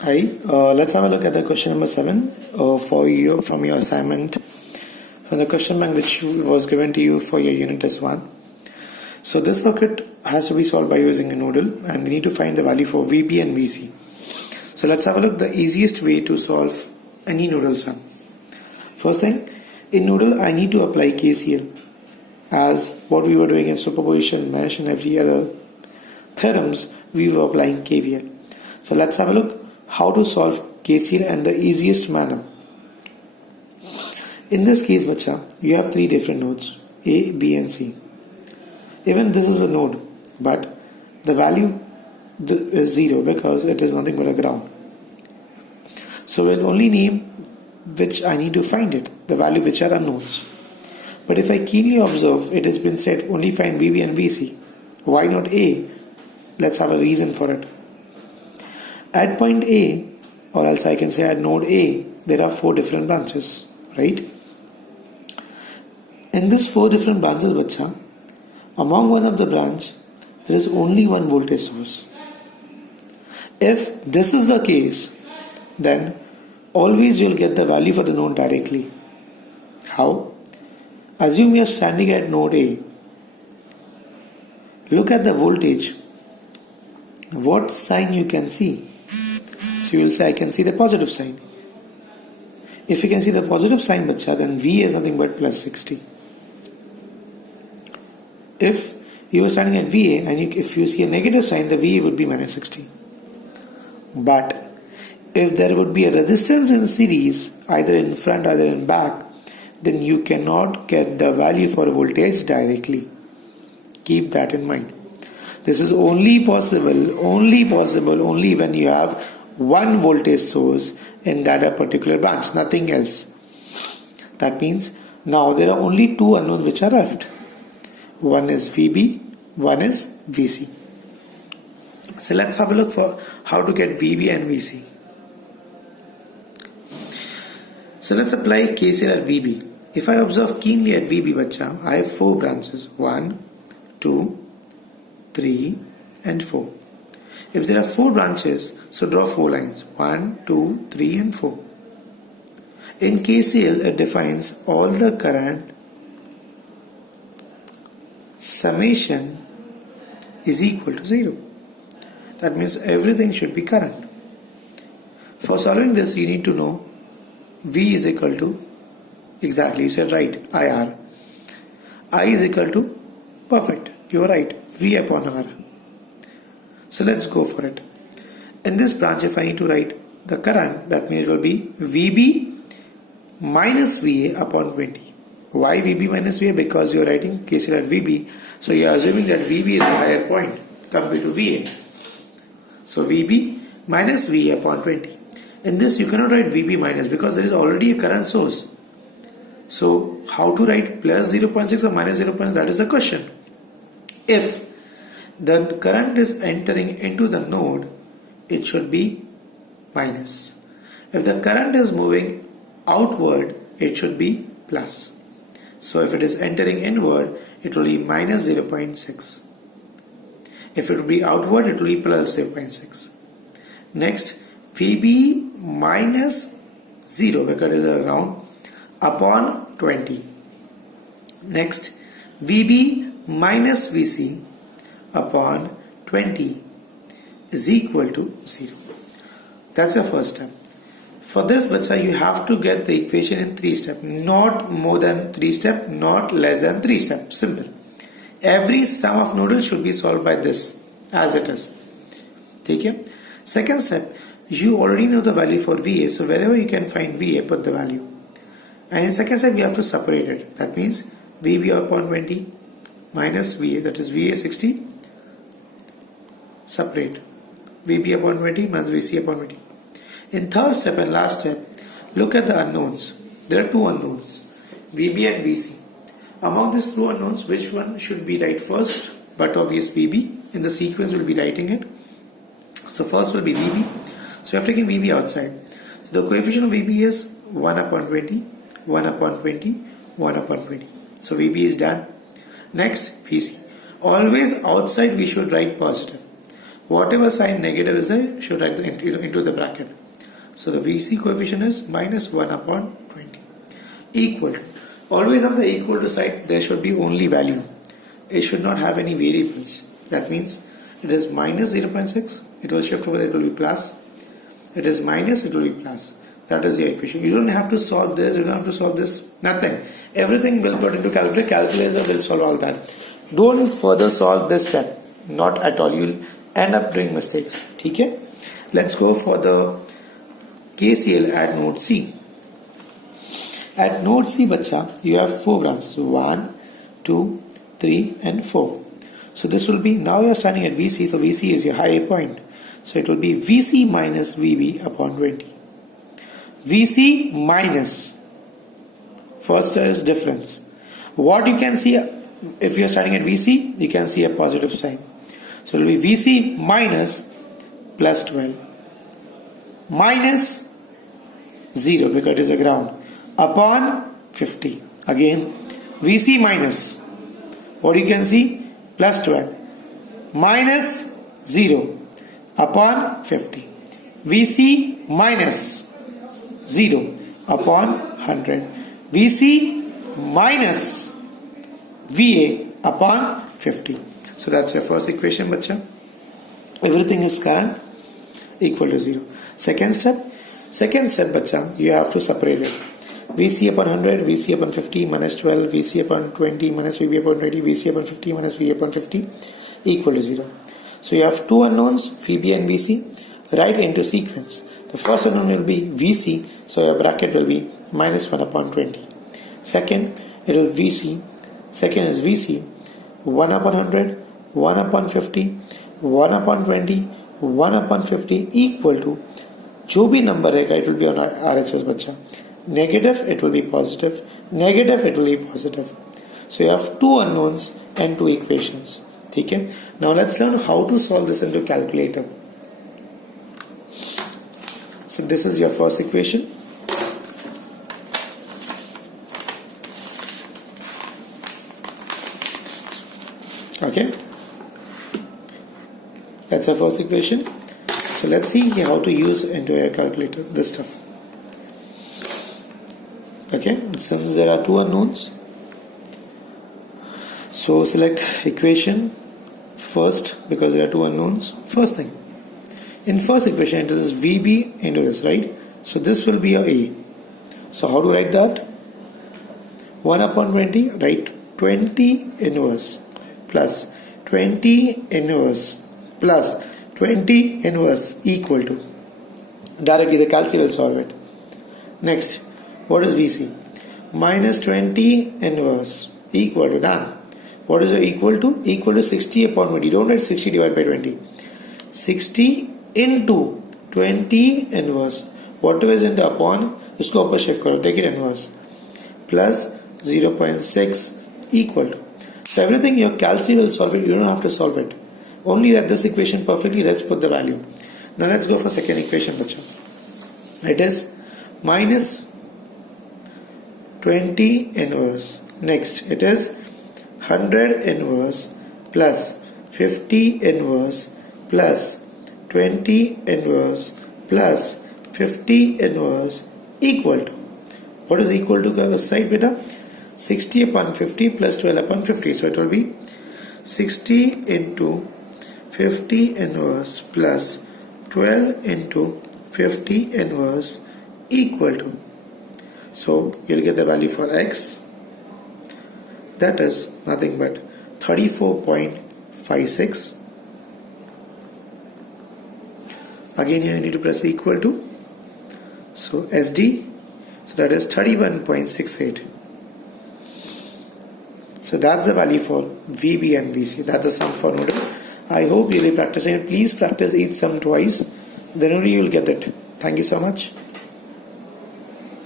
Hi, let's have a look at the question number 7 for you from your assignment from the question bank which was given to you for your unit test 1. So this circuit has to be solved by using a nodal and we need to find the value for VB and VC. So let's have a look the easiest way to solve any nodal sum. First thing, in nodal I need to apply KCL as what we were doing in superposition, mesh and every other theorems we were applying KVL. So let's have a look how to solve KCL and the easiest manner. In this case, bacha, you have three different nodes A, B and C. Even this is a node, but the value is 0 because it is nothing but a ground. So we'll only name which I need to find it, the value which are unknowns. But if I keenly observe, it has been said only find VB and VC. Why not A? Let's have a reason for it. At point A, or else I can say at node A, there are 4 different branches, right? In these 4 different branches, bacha, among one of the branch, there is only one voltage source. If this is the case, then always you will get the value for the node directly. How? Assume you are standing at node A. Look at the voltage. What sign you can see? So you will say I can see the positive sign. If you can see the positive sign, bacha, then V is nothing but plus 60. If you are standing at VA and if you see a negative sign, the VA would be minus 60. But if there would be a resistance in series, either in front, either in back, then you cannot get the value for voltage directly. Keep that in mind. This is only possible only when you have one voltage source in that particular branch, nothing else. That means now there are only 2 unknowns which are left. One is VB, one is VC. So let's have a look for how to get VB and VC. So let's apply KCL at VB. If I observe keenly at VB, bacha, I have 4 branches. 1, 2, 3 and 4. If there are 4 branches, so draw 4 lines. 1, 2, 3 and 4. In KCL, it defines all the current summation is equal to 0. That means everything should be current. For solving this, you need to know V is equal to, exactly, you said right, IR. I is equal to, perfect, you are right, V upon R. So let's go for it. In this branch, if I need to write the current, that means it will be VB minus VA upon 20. Why VB minus VA? Because you are writing KCL at VB. So you are assuming that VB is a higher point compared to VA. So VB minus VA upon 20. In this you cannot write VB minus because there is already a current source. So how to write plus 0.6 or minus 0.6? That is the question. If the current is entering into the node, it should be minus. If the current is moving outward, it should be plus. So if it is entering inward, it will be minus 0.6. If it will be outward, it will be plus 0.6. Next, VB minus 0, because it is a round, upon 20. Next, VB minus VC upon 20 is equal to 0. That's your first step. For this, bacha, you have to get the equation in 3 steps. Not more than 3 steps, not less than 3 steps. Simple. Every sum of nodal should be solved by this, as it is. Take care. Second step, you already know the value for VA, so wherever you can find VA, put the value. And in second step, you have to separate it. That means VB upon 20 minus VA, that is VA 60, separate. VB upon 20 minus VC upon 20. In third step and last step, look at the unknowns. There are 2 unknowns, VB and VC. Among these 2 unknowns, which one should we write first? But obvious VB. In the sequence, we'll be writing it. So first will be VB. So we have taken VB outside. So the coefficient of VB is 1 upon 20, 1 upon 20, 1 upon 20. So VB is done. Next, VC. Always outside we should write positive. Whatever sign negative is there, should write into the bracket. So the VC coefficient is minus 1 upon 20 equal to. Always on the equal to side there should be only value. It should not have any variables. That means it is minus 0.6, it will shift over there, it will be plus. It is minus, it will be plus. That is the equation. You don't have to solve this, you don't have to solve this, nothing. Everything will put into calculator, calculator will solve all that. Don't further solve this step, not at all. You'll end up doing mistakes. Okay? Let's go for the KCL at node C. At node C, bacha, you have 4 branches. 1, 2, 3 and 4. So this will be, now you are standing at VC, so VC is your high point. So it will be VC minus VB upon 20. VC minus, first is difference. What you can see, if you are starting at VC, you can see a positive sign. So it will be VC minus plus 12 minus 0 because it is a ground upon 50. Again VC minus, what you can see, plus 12 minus 0 upon 50. VC minus 0 upon 100. VC minus VA upon 50. So that's your first equation, bacha. Everything is current equal to 0. Second step, bacha, you have to separate it. VC upon 100, VC upon 50 minus 12, VC upon 20 minus VB upon 20, VC upon 50 minus VA upon 50 equal to 0. So you have two unknowns, VB and VC, write into sequence. The first unknown will be VC, so your bracket will be minus 1 upon 20. Second, it will VC, second is VC, 1 upon 100, 1 upon 50, 1 upon 20, 1 upon 50 equal to, जो भी number रहेगा, it will be on RHS बच्चा. Negative, it will be positive. Negative, it will be positive. So you have two unknowns and two equations. Okay? Now let's learn how to solve this into calculator. So this is your first equation. Okay? That's our first equation. So let's see how to use into a calculator this stuff. Okay, since there are two unknowns, so select equation first because there are two unknowns. First thing, in first equation enter this VB into this, right? So this will be a A. So how to write that? 1 upon 20, write 20 inverse plus 20 inverse plus 20 inverse equal to, directly the calci will solve it. Next, what is VC? Minus 20 inverse equal to, done. What is it equal to? Equal to 60 upon 20. Don't write 60 divided by 20. 60 into 20 inverse. Whatever is into upon, इसको ऊपर shift करो, take it inverse. Plus 0.6 equal to. So everything your calci will solve it. You don't have to solve it. Only that this equation perfectly. Let's put the value. Now let's go for second equation, bacha. It is minus 20 inverse. Next, it is 100 inverse plus 50 inverse plus 20 inverse plus 50 inverse equal to. What is equal to the side, beta? 60 upon 50 plus 12 upon 50. So it will be 60 into 50 inverse plus 12 into 50 inverse equal to. So you'll get the value for x, that is nothing but 34.56. Again here you need to press equal to. So SD, so that is 31.68. So that's the value for VB and VC. That's the sum for Nodal. I hope you'll be practicing it. Please practice each sum twice. Then only you will get it. Thank you so much.